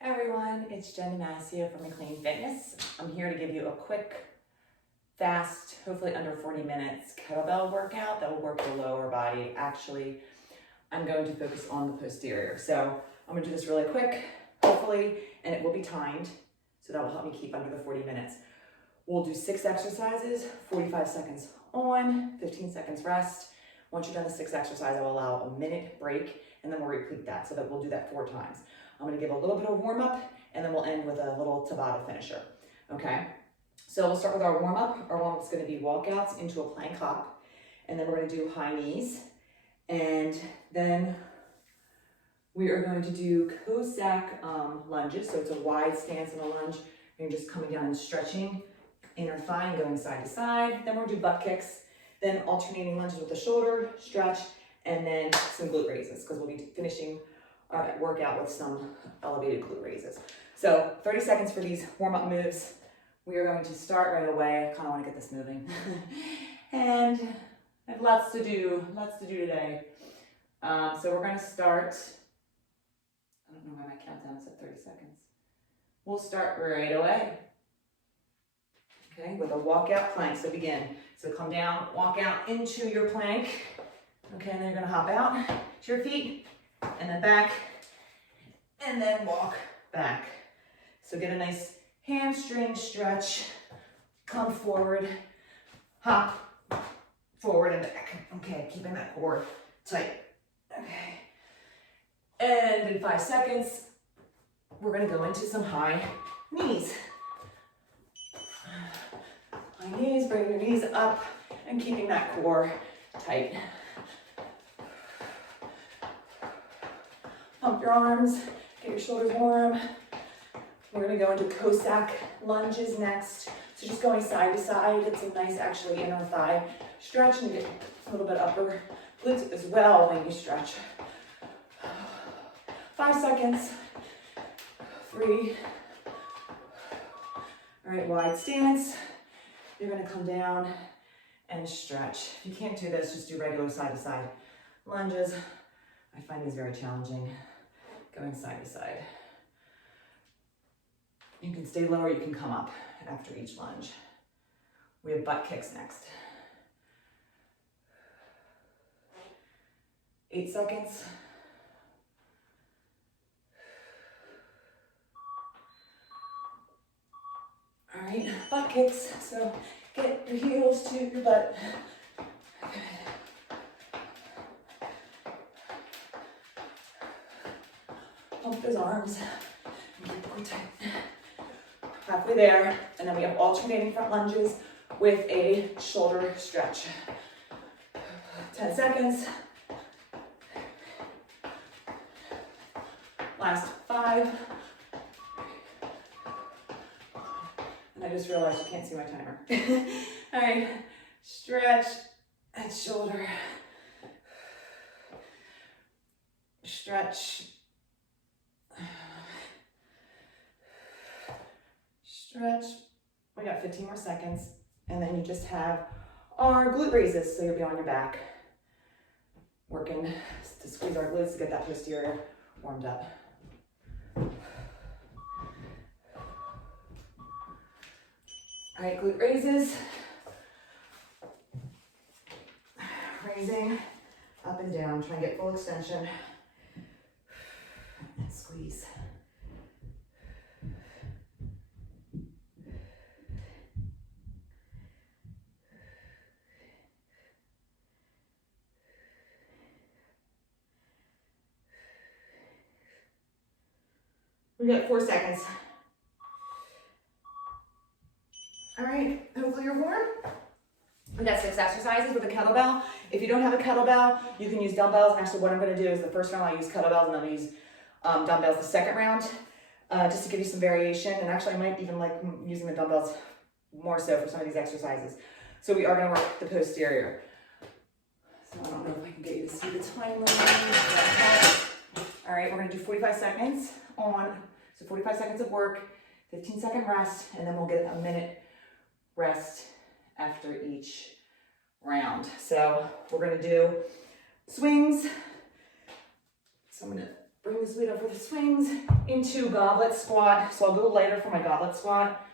Hey everyone, it's Jen Damasio from McLean Fitness. I'm here to give you a quick, fast, hopefully under 40 minutes kettlebell workout that will work the lower body. Actually, I'm going to focus on the posterior. So I'm gonna do this really quick, hopefully, and it will be timed. So that will help me keep under the 40 minutes. We'll do 6 exercises, 45 seconds on, 15 seconds rest. Once you've done the 6 exercises, I will allow a minute break and then we'll repeat that. So that we'll do that 4 times. I'm gonna give a little bit of warm up and then we'll end with a little Tabata finisher, okay? So we'll start with our warm up. Our warm up is gonna be walkouts into a plank hop, and then we're gonna do high knees, and then we are going to do Cossack lunges. So it's a wide stance in a lunge. You're just coming down and stretching inner thigh and going side to side. Then we'll do butt kicks, then alternating lunges with the shoulder, stretch, and then some glute raises, because we'll be finishing our workout with some elevated glute raises. So 30 seconds for these warm-up moves. We are going to start right away. I kind of want to get this moving. And I have lots to do today. So we're going to start, I don't know why my countdown is at 30 seconds. We'll start right away. Okay, with a walkout plank. So begin. So come down, walk out into your plank. Okay, and then you're going to hop out to your feet, and then back, and then walk back. So get a nice hamstring stretch, come forward, hop, forward and back. Okay, keeping that core tight. Okay. And in 5 seconds, we're gonna go into some high knees. High knees, bring your knees up and keeping that core tight. Pump your arms, get your shoulders warm. We're gonna go into Cossack Lunges next. So just going side to side, get some nice actually inner thigh stretch and get a little bit upper glutes as well when you stretch. 5 seconds, 3. All right, wide stance. You're gonna come down and stretch. If you can't do this, just do regular side to side lunges. I find these very challenging, going side to side. You can stay lower, you can come up after each lunge. We have butt kicks next. 8 seconds. All right, butt kicks. So get your heels to your butt. Okay. Pump those arms and keep the core tight. Halfway there, and then we have alternating front lunges with a shoulder stretch. 10 seconds. Last 5. And I just realized you can't see my timer. All right, stretch and shoulder. Stretch. Stretch. We got 15 more seconds, and then you just have our glute raises. So you'll be on your back, working to squeeze our glutes to get that posterior warmed up. All right, glute raises. Raising up and down, try and get full extension. And squeeze. We got 4 seconds. All right, hopefully you're warm. We got 6 exercises with a kettlebell. If you don't have a kettlebell, you can use dumbbells. And actually what I'm gonna do is the first round I'll use kettlebells and then I'll use dumbbells the second round, just to give you some variation. And actually I might even like using the dumbbells more so for some of these exercises. So we are gonna work the posterior. So I don't know if I can get you to see the timer. All right, we're gonna do 45 seconds on, so 45 seconds of work, 15-second rest, and then we'll get a minute rest after each round. So we're gonna do swings. So I'm gonna bring the this weight up for the swings into Goblet Squat. So I'll go lighter for my Goblet Squat.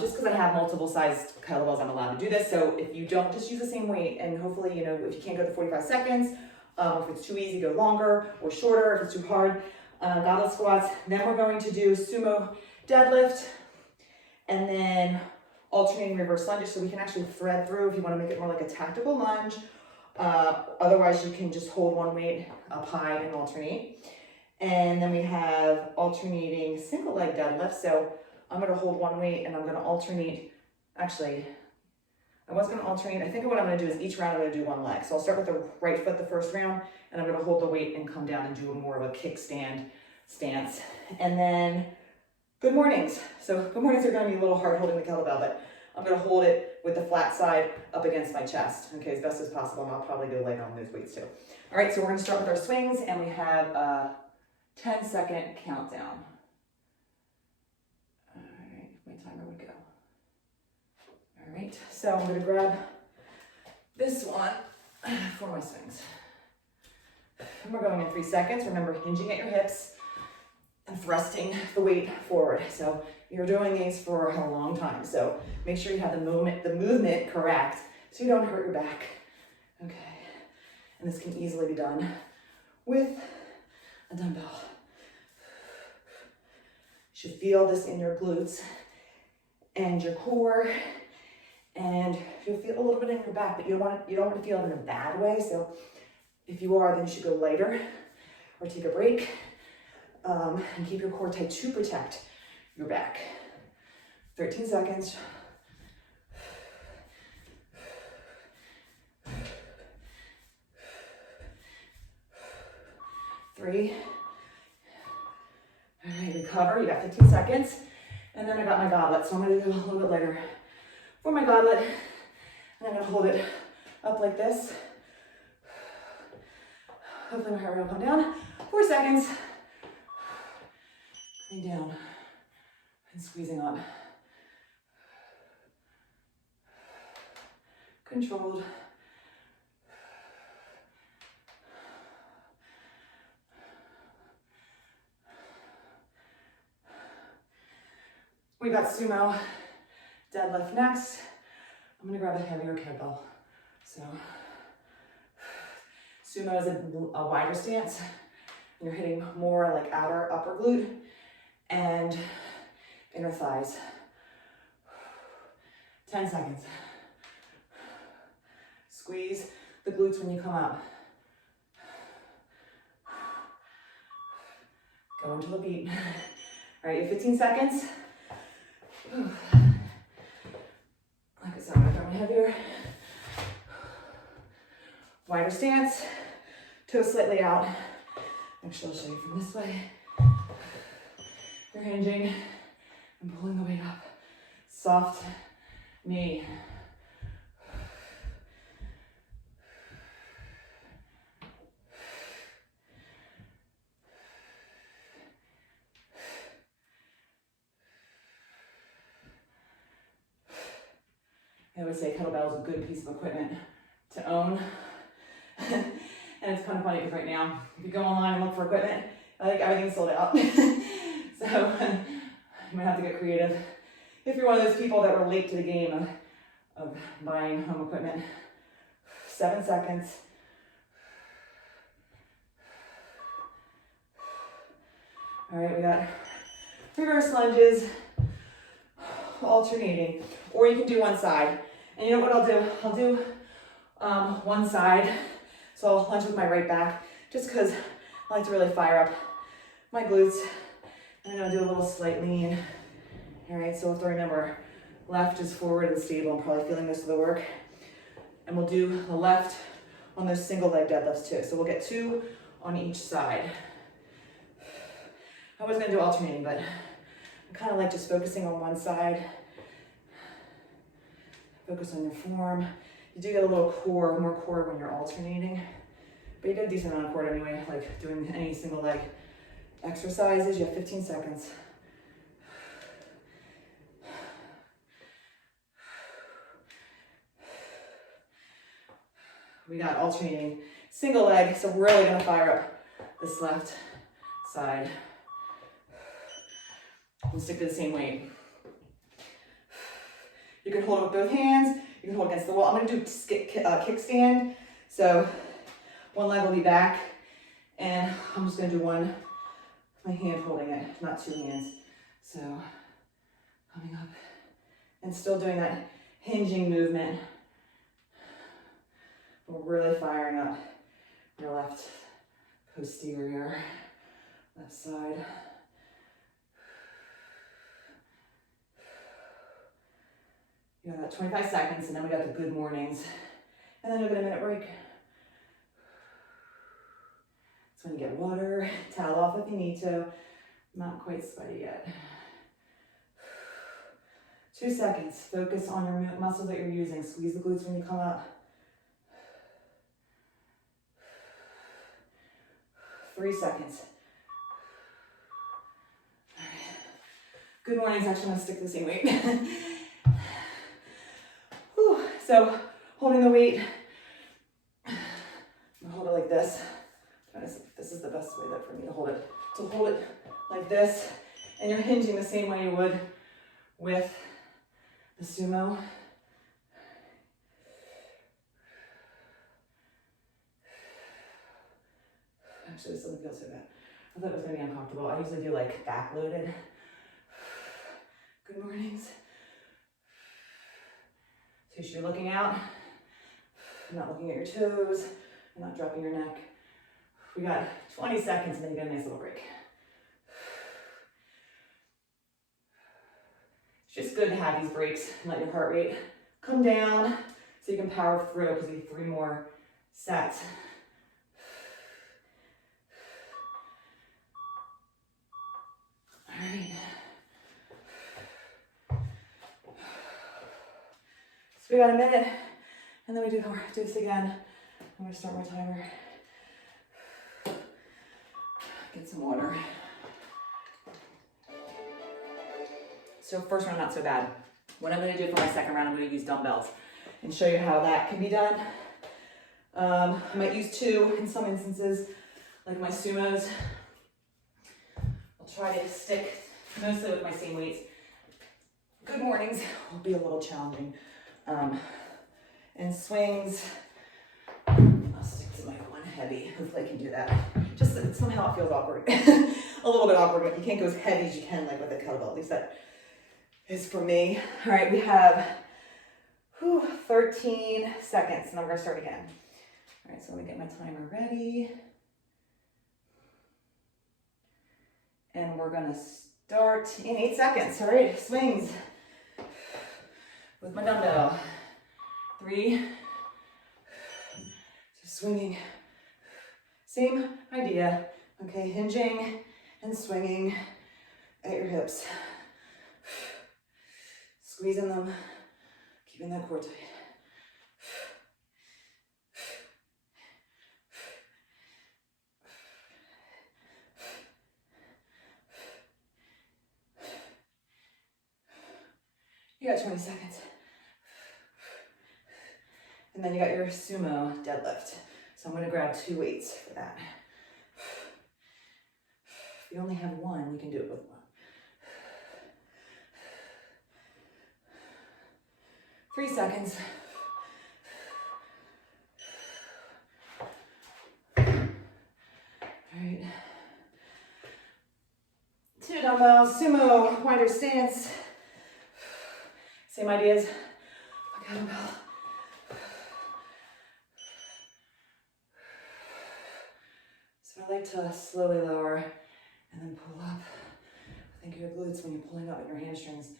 Just because I have multiple sized kettlebells, I'm allowed to do this. So if you don't, just use the same weight, and hopefully, you know, if you can't go to 45 seconds, if it's too easy, go longer or shorter. If it's too hard, Goblet Squats. Then we're going to do Sumo Deadlift, and then alternating reverse lunges, so we can actually thread through if you want to make it more like a tactical lunge. Otherwise, you can just hold one weight up high and alternate. And then we have alternating single leg deadlift. So I'm going to hold one weight and I'm going to alternate. Actually, I was going to alternate. I think what I'm going to do is each round I'm going to do one leg. So I'll start with the right foot the first round, and I'm going to hold the weight and come down and do more of a kickstand stance. And then good mornings. So good mornings are going to be a little hard holding the kettlebell, but I'm going to hold it with the flat side up against my chest, okay, as best as possible, and I'll probably go light on those weights too. All right, so we're going to start with our swings, and we have a 10-second countdown. All right, my timer would go. All right, so I'm going to grab this one for my swings. And we're going in 3 seconds. Remember, hinging at your hips and thrusting the weight forward. So you're doing these for a long time. So make sure you have the movement correct so you don't hurt your back. Okay. And this can easily be done with a dumbbell. You should feel this in your glutes and your core, and you'll feel a little bit in your back, but you don't want to feel it in a bad way. So if you are, then you should go lighter or take a break. And keep your core tight to protect your back. 13 seconds. Three. All right, recover. You got 15 seconds. And then I got my goblet, so I'm going to go a little bit lighter for my goblet. And I'm going to hold it up like this. Hopefully my heart rate will come down. 4 seconds. Coming down and squeezing up. Controlled. We got Sumo Deadlift next. I'm gonna grab a heavier kettlebell. So Sumo is a wider stance. You're hitting more like outer upper glute and inner thighs. 10 seconds. Squeeze the glutes when you come up. Go into the beat. All right, you have 15 seconds. Like I said, I'm gonna throw my heavier. Wider stance, toes slightly out. Actually, I'll show you from this way. You're hinging and pulling the weight up. Soft knee. I would say kettlebell is a good piece of equipment to own. And it's kind of funny because right now, if you go online and look for equipment, like everything's sold out. So you might have to get creative. If you're one of those people that were late to the game of buying home equipment. 7 seconds. All right, we got reverse lunges, alternating, or you can do one side. And you know what I'll do? I'll do one side. So I'll lunge with my right back, just because I like to really fire up my glutes. And I'm gonna do a little slight lean. All right, so have to remember, left is forward and stable. I'm probably feeling most of the work. And we'll do the left on those single leg deadlifts too. So we'll get 2 on each side. I was gonna do alternating, but I kind of like just focusing on one side. Focus on your form. You do get a little core, more core when you're alternating, but you get a decent amount of core anyway, like doing any single leg exercises. You have 15 seconds. We got alternating single leg, so we're really gonna fire up this left side. We'll stick to the same weight. You can hold it with both hands. You can hold against the wall. I'm going to do kickstand. So one leg will be back, and I'm just going to do one, my hand holding it, not two hands. So coming up and still doing that hinging movement. We're really firing up your left posterior, left side. You got that 25 seconds, and then we got the good mornings. And then you'll get a minute break. That's when you get water, towel off if you need to. Not quite sweaty yet. 2 seconds. Focus on your muscles that you're using. Squeeze the glutes when you come up. 3 seconds. All right. Good mornings. Actually, I'm going to stick to the same weight. Whew. So, holding the weight. I'm going to hold it like this. I'm trying to see if this is the best way for me to hold it. So, hold it like this. And you're hinging the same way you would with the sumo. Actually, this doesn't feel so bad. I thought it was going to be uncomfortable. I usually do like back-loaded. Good mornings. So you're looking out. You're not looking at your toes. You're not dropping your neck. We got 20 seconds and then you get a nice little break. It's just good to have these breaks and let your heart rate come down so you can power through because we have 3 more sets. All right. So we got a minute, and then we do this again. I'm going to start my timer. Get some water. So first round, not so bad. What I'm going to do for my second round, I'm going to use dumbbells and show you how that can be done. I might use 2 in some instances, like my sumos. I'll try to stick mostly with my same weights. Good mornings will be a little challenging. And swings, I'll stick to my one heavy. Hopefully I can do that. Just somehow it feels awkward. A little bit awkward, but you can't go as heavy as you can like with a kettlebell. At least that is for me. All right, we have 13 seconds, and I'm gonna start again. All right, so let me get my timer ready. And we're gonna start in 8 seconds. All right, swings with my dumbbell. 3, just swinging. Same idea, okay, hinging and swinging at your hips. Squeezing them, keeping that core tight. You got 20 seconds. And then you got your Sumo Deadlift. So I'm going to grab 2 weights for that. If you only have one, you can do it with one. 3 seconds. All right. 2 dumbbells, sumo, wider stance. Same ideas. A kettlebell. So I like to slowly lower and then pull up. Think of your glutes when you're pulling up at your hamstrings.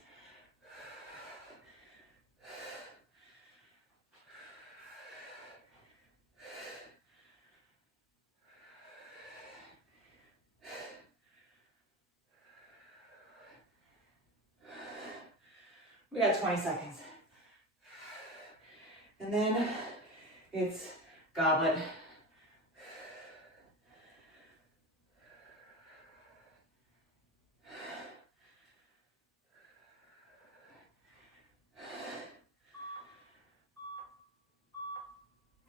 We got 20 seconds. And then it's goblet.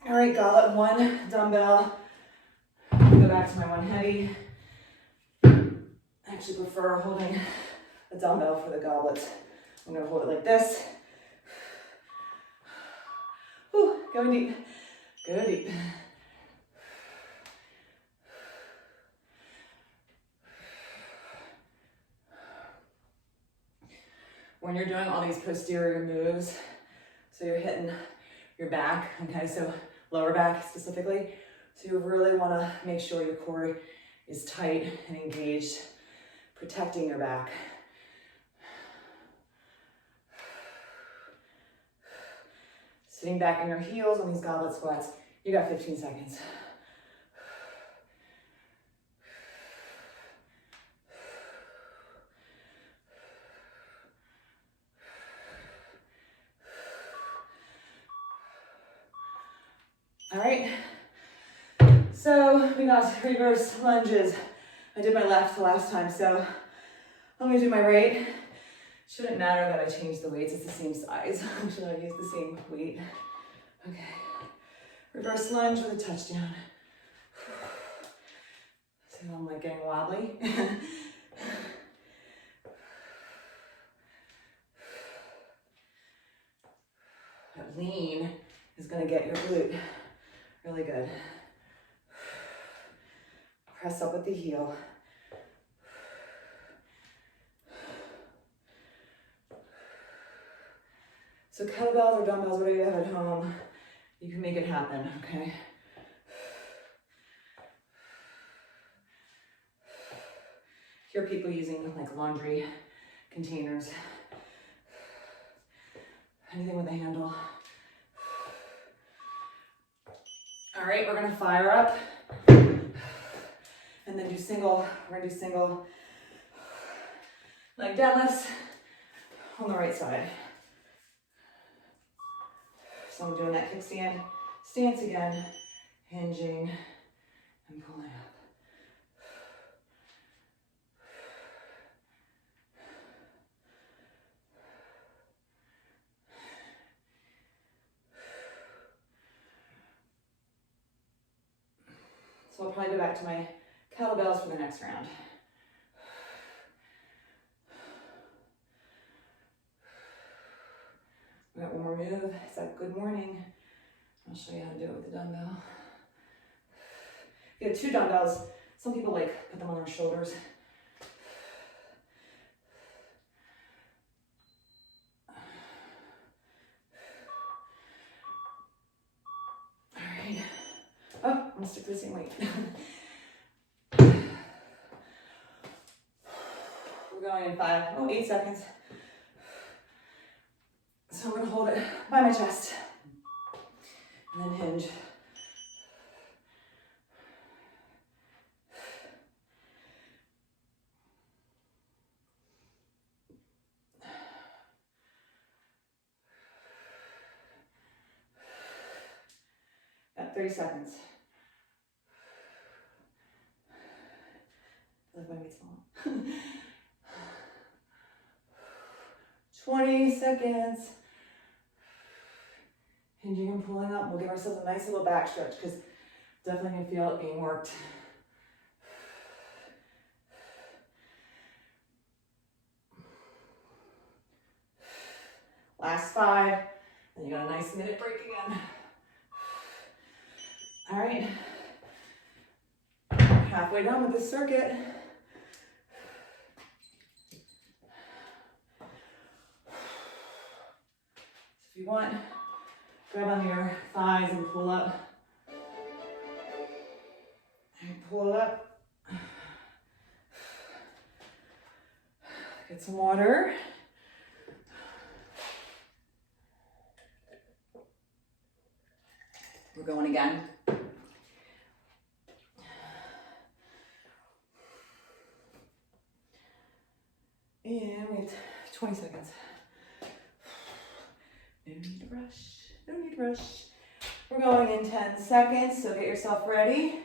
All right, goblet, 1 dumbbell. Go back to my 1 heavy. actually prefer holding a dumbbell for the goblets. I'm gonna hold it like this. Whew, going deep, go deep. When you're doing all these posterior moves, so you're hitting your back, okay, so lower back specifically, so you really wanna make sure your core is tight and engaged, protecting your back. Sitting back in your heels on these goblet squats, you got 15 seconds. All right, so we got reverse lunges. I did my left the last time, so I'm gonna do my right. Shouldn't matter that I changed the weights, it's the same size. Should I use the same weight? Okay, reverse lunge with a touchdown. So I'm like getting wobbly. That lean is gonna get your glute really good. Press up with the heel. So kettlebells or dumbbells, whatever you have at home, you can make it happen, okay? Hear people using like laundry containers. Anything with a handle. All right, we're gonna fire up and then do single, we're gonna do single leg deadlifts on the right side. So I'm doing that kickstand stance again, hinging and pulling up. So I'll probably go back to my kettlebells for the next round. We got one more move. It's that good morning. I'll show you how to do it with the dumbbell. If you have two dumbbells, some people like put them on their shoulders. All right. Oh, I'm gonna stick to the same weight. We're going in 8 seconds. So I'm gonna hold it by my chest and then hinge. At 30 seconds. I like my weight's small. 20 seconds. Hinging and pulling up. We'll give ourselves a nice little back stretch because definitely can feel it being worked. Last 5. Then you got a nice minute break again. All right. Halfway done with this circuit. So if you want, grab on your thighs and pull up. And pull up. Get some water. We're going again. And we have 20 seconds. No need to rush. No need to rush. We're going in 10 seconds, so get yourself ready.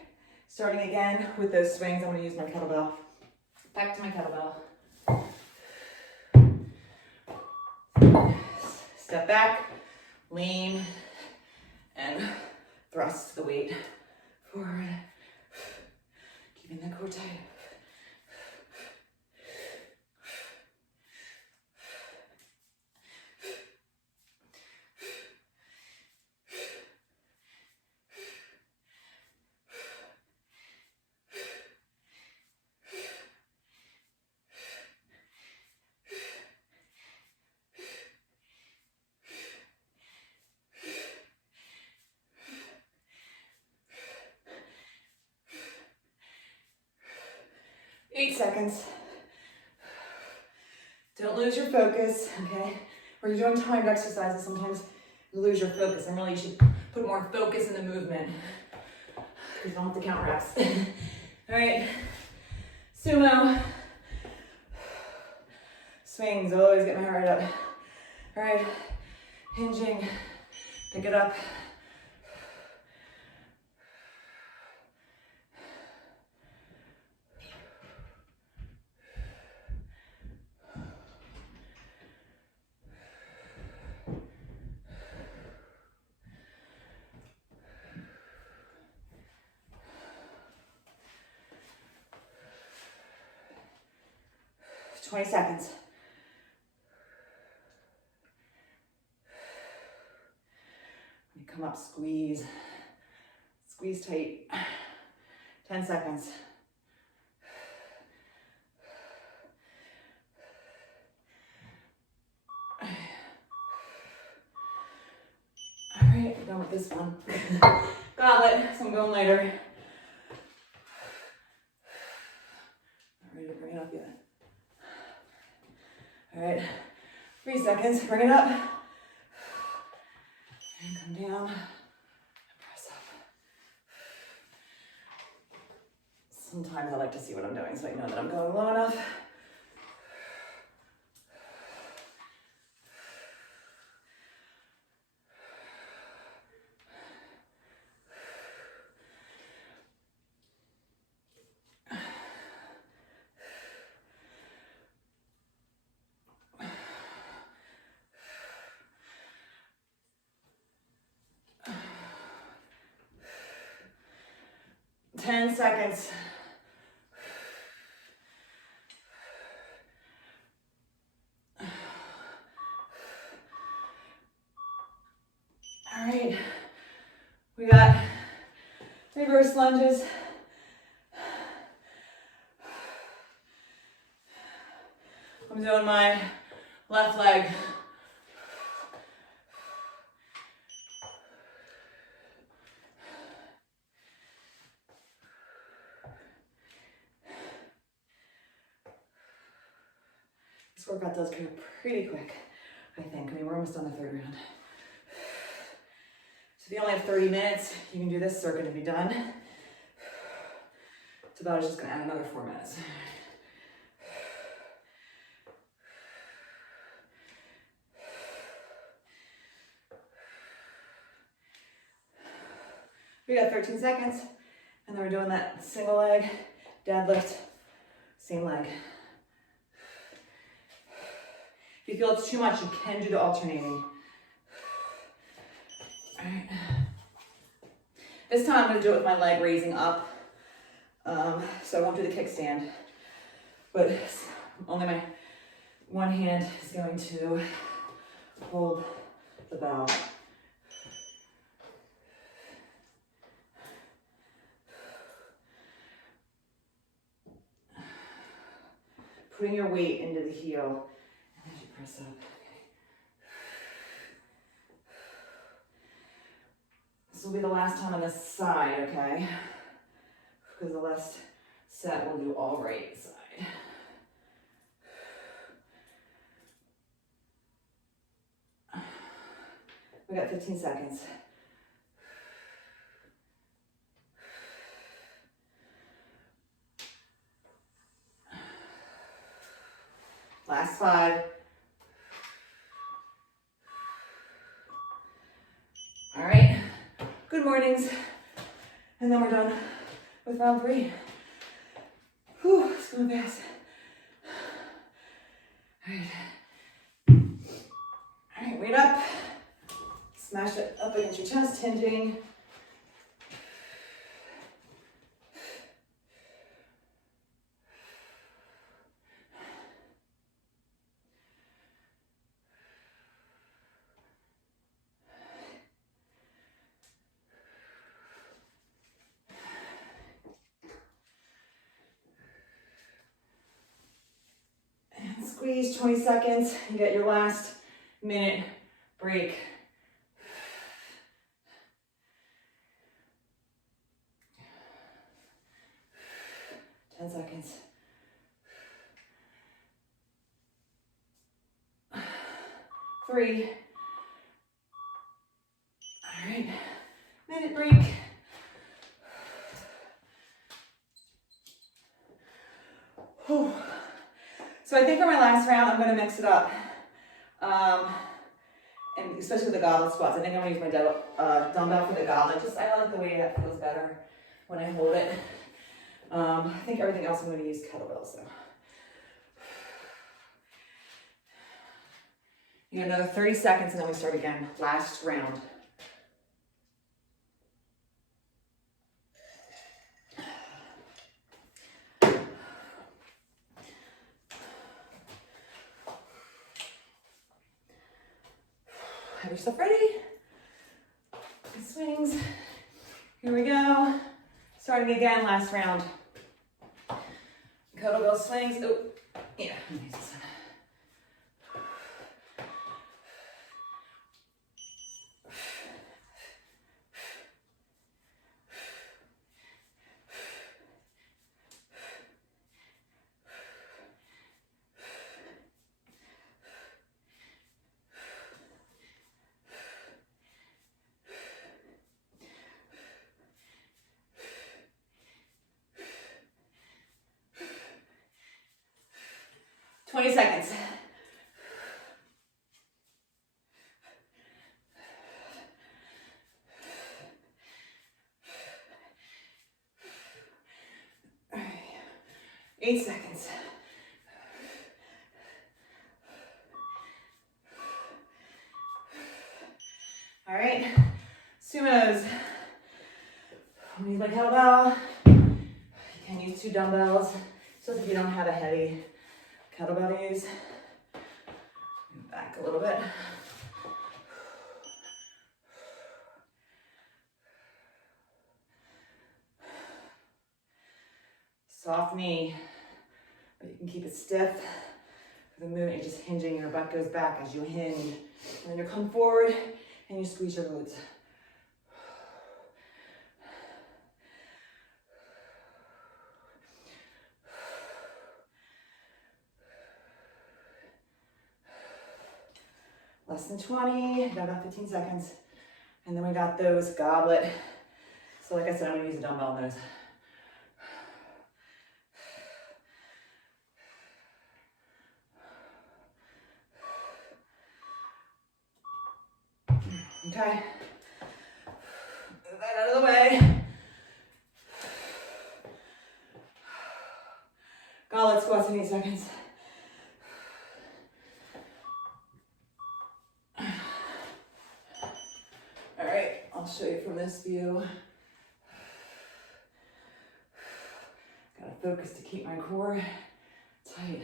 Starting again with those swings, I'm going to use my kettlebell. Back to my kettlebell. Step back, lean, and thrust the weight forward. Keeping the core tight. 8 seconds. Don't lose your focus, okay? When you're doing timed exercises, sometimes you lose your focus, and really you should put more focus in the movement. You don't have to count reps. All right, sumo. Swings, always get my heart rate up. All right, hinging, pick it up. For 20 seconds. When you come up, squeeze. Squeeze tight. 10 seconds. All right, we're done with this one. Goblet, so I'm going later. Not ready to bring it up yet. All right, 3 seconds, bring it up. And come down, and press up. Sometimes I like to see what I'm doing so I know that I'm going low enough. Ten seconds. All right, we got reverse lunges. I'm doing my left leg. This workout does go pretty quick, I think. I mean, we're almost on the third round. So if you only have 30 minutes, you can do this circuit and be done. Tabata is just gonna add another 4 minutes. We got 13 seconds, and then we're doing that single leg deadlift, same leg. If you feel it's too much, you can do the alternating. All right. This time I'm going to do it with my leg raising up. So I won't do the kickstand, but only my one hand is going to hold the bell. Putting your weight into the heel. And as you press up. This will be the last time on this side, okay? Because the last set we'll do all right side. We got 15 seconds. Last 5. All right, good mornings. And then we're done with round 3. Whew, it's going fast. All right, weight up. Smash it up against your chest, hinging. Squeeze 20 seconds and get your last minute break. Ten seconds. 3. All right, minute break. Whew. So I think for my last round, I'm gonna mix it up. And especially with the goblet squats, I think I'm gonna use my dumbbell for the goblet. I like the way that feels better when I hold it. I think everything else I'm gonna use kettlebells though. You got another 30 seconds and then we start again. Last round. Have yourself ready. Swings. Here we go. Starting again, last round. Kettlebell swings. Oh, yeah. Nice. Seconds. All right. 8 seconds. All right. Sumos. I'm gonna use my kettlebell. You can use 2 dumbbells, just if you don't have a heavy kettlebell to use. Back a little bit. Soft knee, but you can keep it stiff. For the movement, you're just hinging, your butt goes back as you hinge. And then you come forward and you squeeze your glutes. Less than 20, got about 15 seconds. And then we got those goblet. So like I said, I'm gonna use a dumbbell on those. Okay. Move that out of the way. Goblet squats in 8 seconds. All right, I'll show you from this view. Gotta focus to keep my core tight.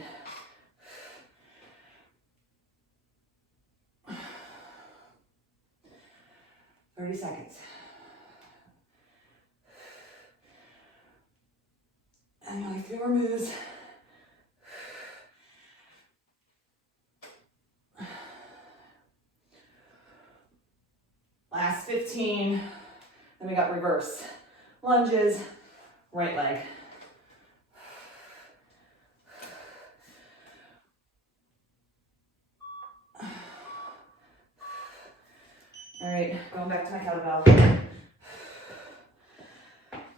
Thirty seconds. And only 3 more moves. Last 15. Then we got reverse lunges, right leg. All right, going back to my kettlebell.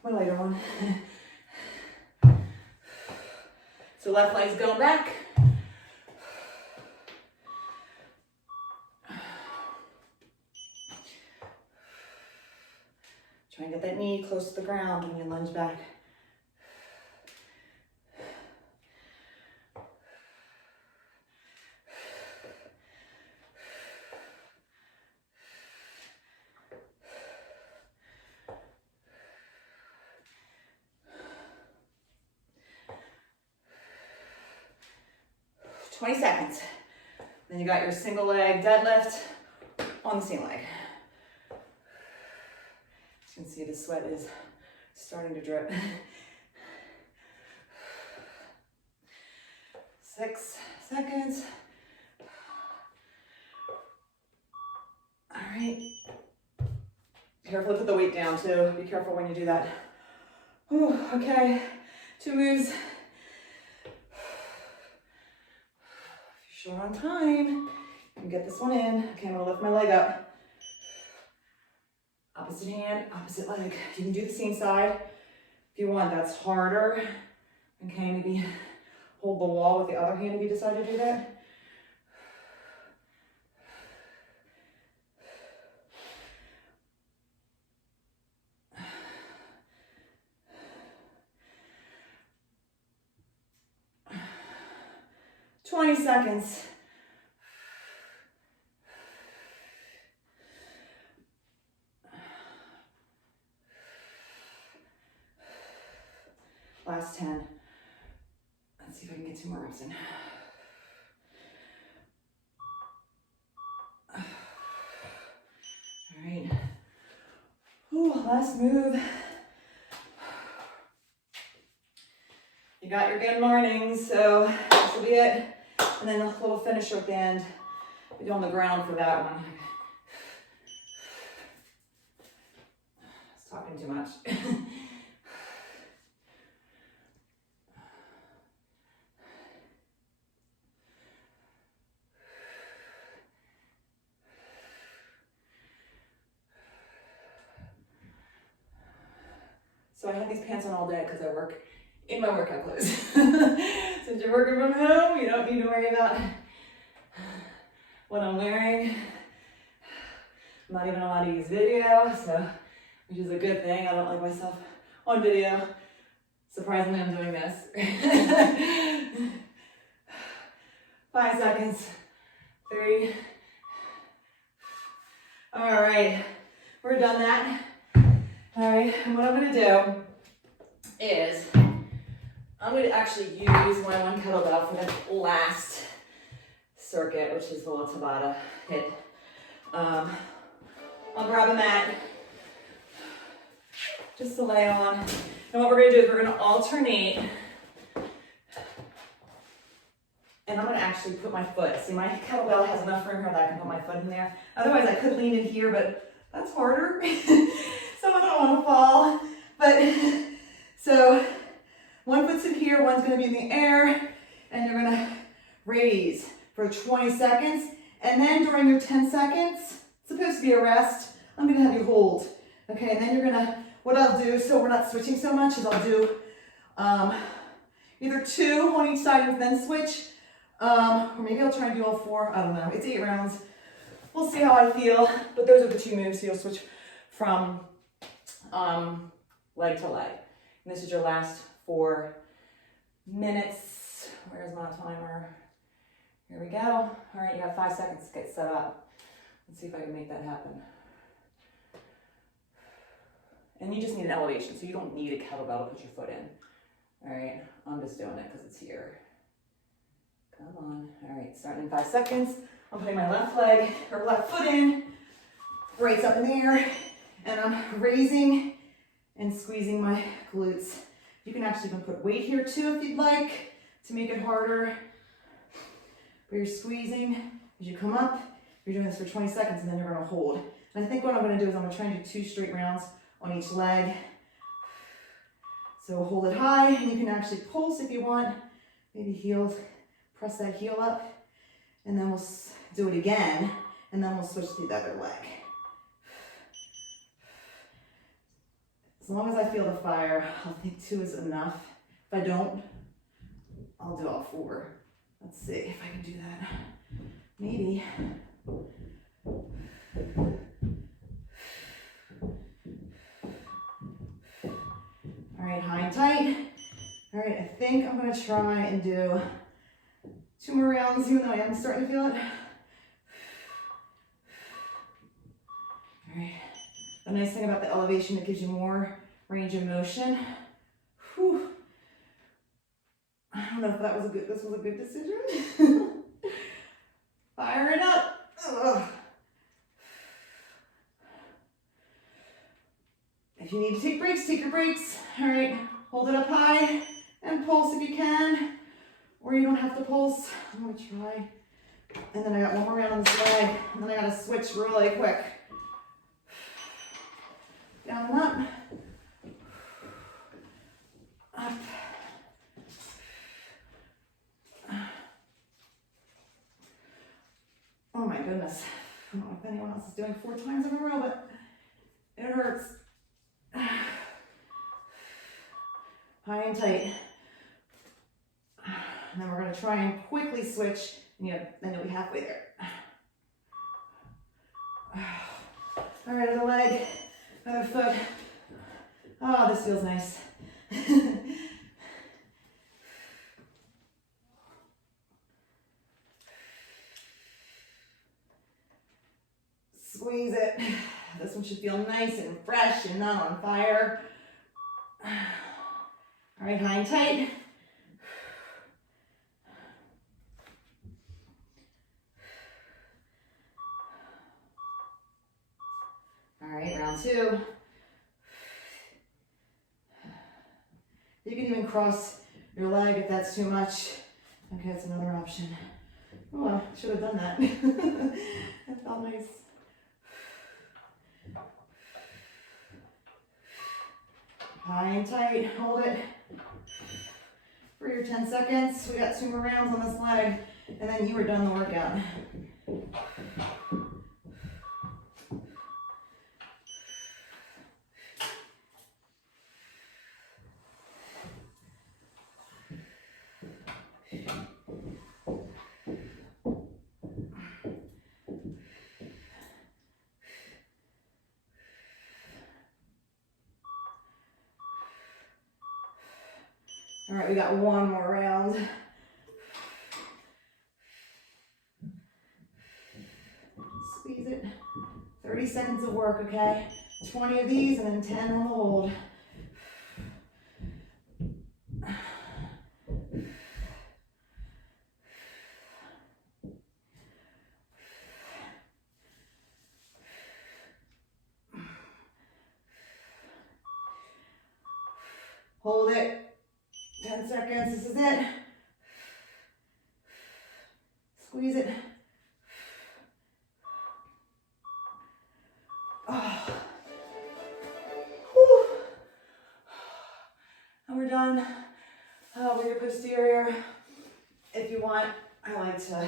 My lighter one. So left leg's going back. Try and get that knee close to the ground when you lunge back. $20 seconds. Then you got your single leg deadlift on the same leg. You can see the sweat is starting to drip. 6 seconds. All right. Careful to put the weight down too. Be careful when you do that. Ooh, okay, 2 moves. Short on time. And get this one in. Okay, I'm gonna lift my leg up. Opposite hand, opposite leg. You can do the same side if you want. That's harder. Okay, maybe hold the wall with the other hand if you decide to do that. "20 seconds. Last 10. Let's see if I can get 2 more reps in. All right. Ooh, last move. You got your good mornings, so this will be it. And then a little finisher at the end. We go on the ground for that one. I was talking too much. So I have these pants on all day because I work in my workout clothes. Since you're working from home, you don't need to worry about what I'm wearing. I'm not even allowed to use video, so which is a good thing. I don't like myself on video. Surprisingly, I'm doing this. 5 seconds. 3. All right, we're done that. All right, and what I'm gonna do is I'm gonna actually use my one kettlebell for the last circuit, which is the little Tabata hit. I'll grab a mat just to lay on. And what we're gonna do is we're gonna alternate. And I'm gonna actually put my foot. See, my kettlebell has enough room here that I can put my foot in there. Otherwise, I could lean in here, but that's harder. So I don't wanna fall. But, so one foot's in here, one's gonna be in the air, and you're gonna raise for 20 seconds. And then during your 10 seconds, it's supposed to be a rest, I'm gonna have you hold. Okay, and then you're gonna, what I'll do, so we're not switching so much, is I'll do either 2 on each side and then switch, or maybe I'll try and do all 4, I don't know, it's 8 rounds. We'll see how I feel, but those are the 2 moves, so you'll switch from leg to leg. And this is your last 4 minutes. Where's my timer? Here we go. All right, you got 5 seconds to get set up. Let's see if I can make that happen. And you just need an elevation, so you don't need a kettlebell to put your foot in. All right, I'm just doing it because it's here. Come on. All right, starting in 5 seconds. I'm putting my left leg or left foot in, right's up in the air, and I'm raising and squeezing my glutes. You can actually even put weight here too if you'd like to make it harder. But you're squeezing as you come up. You're doing this for 20 seconds and then you're gonna hold. And I think what I'm gonna do is I'm gonna try and do 2 straight rounds on each leg. So hold it high, and you can actually pulse if you want. Maybe heels, press that heel up, and then we'll do it again, and then we'll switch to the other leg. As long as I feel the fire, I think 2 is enough. If I don't, I'll do all 4. Let's see if I can do that. Maybe. All right, high and tight. All right, I think I'm gonna try and do 2 more rounds, even though I am starting to feel it. All right, the nice thing about the elevation, it gives you more range of motion. Whew. I don't know if this was a good decision. Fire it up. Ugh. If you need to take breaks, take your breaks. All right, hold it up high and pulse if you can, or you don't have to pulse. I'm gonna try. And then I got 1 more round on this leg, and then I gotta switch really quick. Down and up. Up. Oh my goodness. I don't know if anyone else is doing 4 times in a row, but it hurts. High and tight. And then we're going to try and quickly switch, and then you'll be halfway there. All right, other leg, other foot. Oh, this feels nice. Squeeze it. This one should feel nice and fresh and not on fire. All right, high and tight. All right, round 2. You can even cross your leg if that's too much. Okay, that's another option. Oh, I should have done that. That felt nice. High and tight, hold it for your 10 seconds. We got 2 more rounds on this leg, and then you are done the workout. All right, we got 1 more round. Squeeze it. 30 seconds of work, okay? 20 of these and then 10 on the hold. Hold it. 10 seconds, this is it. Squeeze it. Oh. Whew. And we're done with your posterior. If you want, I like to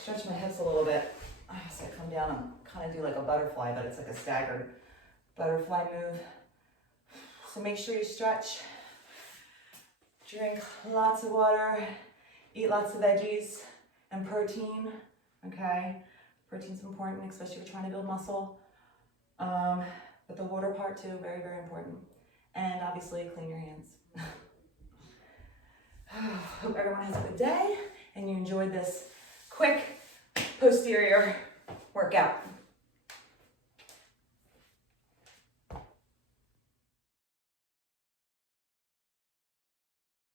stretch my hips a little bit. So I come down and kind of do like a butterfly, but it's like a staggered butterfly move. So make sure you stretch. Drink lots of water, eat lots of veggies and protein, okay? Protein's important, especially if you're trying to build muscle. But the water part too, very, very important. And obviously clean your hands. Hope everyone has a good day and you enjoyed this quick posterior workout.